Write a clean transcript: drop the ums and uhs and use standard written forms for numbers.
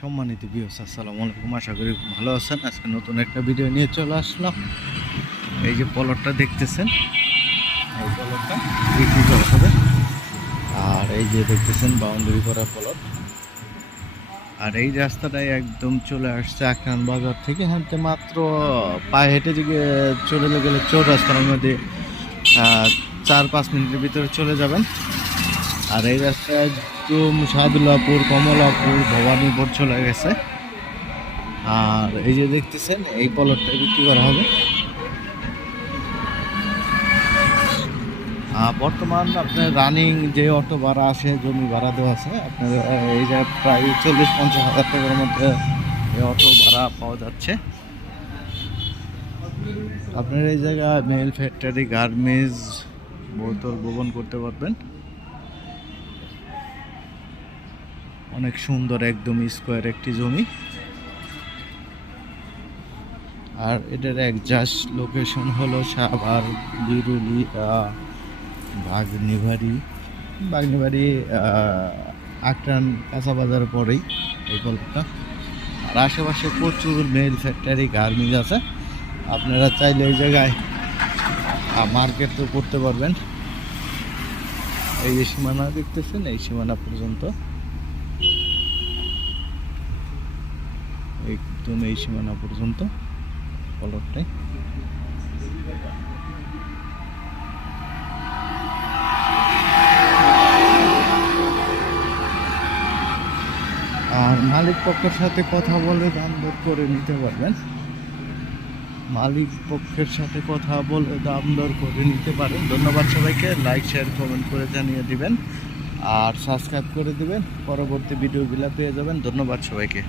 সম্মানিত ভিউয়ার্স, আসসালামু আলাইকুম। আশা করি ভালো আছেন। আজকে নতুন একটা ভিডিও নিয়ে চলে আসলাম। এই যে পলটটা দেখতেছেন, এই পলটটা বিক্রি করা হবে। আর এই যে দেখতেছেন বাউন্ডারি করা পলট। আর এই রাস্তাটাই একদম চলে আসছে আখরান বাজার থেকে হাঁটতে মাত্র পায়ে হেঁটে দিকে চলে গেলে চৌরাস্তার মধ্যে 4-5 মিনিটের ভিতরে চলে যাবেন। আর এই রাস্তা একদম সাদুল্লাপুর, কমলাপুর, ভবানীপুর চলে গেছে। আর এই যে দেখতেছেন এই পলটটা বিক্রি করা হবে। বর্তমান আপনার রানিং যে অটো ভাড়া আছে, জমি ভাড়া দেওয়া আছে, আপনার এই যে প্রায় 40-50 হাজার টাকার মধ্যে এই অটো ভাড়া পাওয়া যাচ্ছে। আপনার এই জায়গায় মেল ফ্যাক্টরি, গার্মেন্টস, বোতল ভবন করতে পারবেন। অনেক সুন্দর একদম স্কোয়ার একটি জমি। আর এটার একজাস্ট লোকেশন হলো সাভার, বিরুলি, বাগনিবাড়ি আক্রান কাঁচা বাজার পরেই এই গল্পটা। আর আশেপাশে প্রচুর মেল ফ্যাক্টরি, গার্মেন্টস আছে। আপনারা চাইলে এই জায়গায় মার্কেট তো করতে পারবেন। এই যে সীমানা দেখতেছেন, এই সীমানা পর্যন্ত, একদম এই সীমানা পর্যন্ত পলটটাই। আর মালিক পক্ষের সাথে কথা বলে দাম দর করে নিতে পারবেন। মালিক পক্ষের সাথে কথা বলে দাম দর করে নিতে পারেন। ধন্যবাদ সবাইকে। লাইক, শেয়ার, কমেন্ট করে জানিয়ে দিবেন আর সাবস্ক্রাইব করে দিবেন। পরবর্তী ভিডিওগুলো পেয়ে যাবেন। ধন্যবাদ সবাইকে।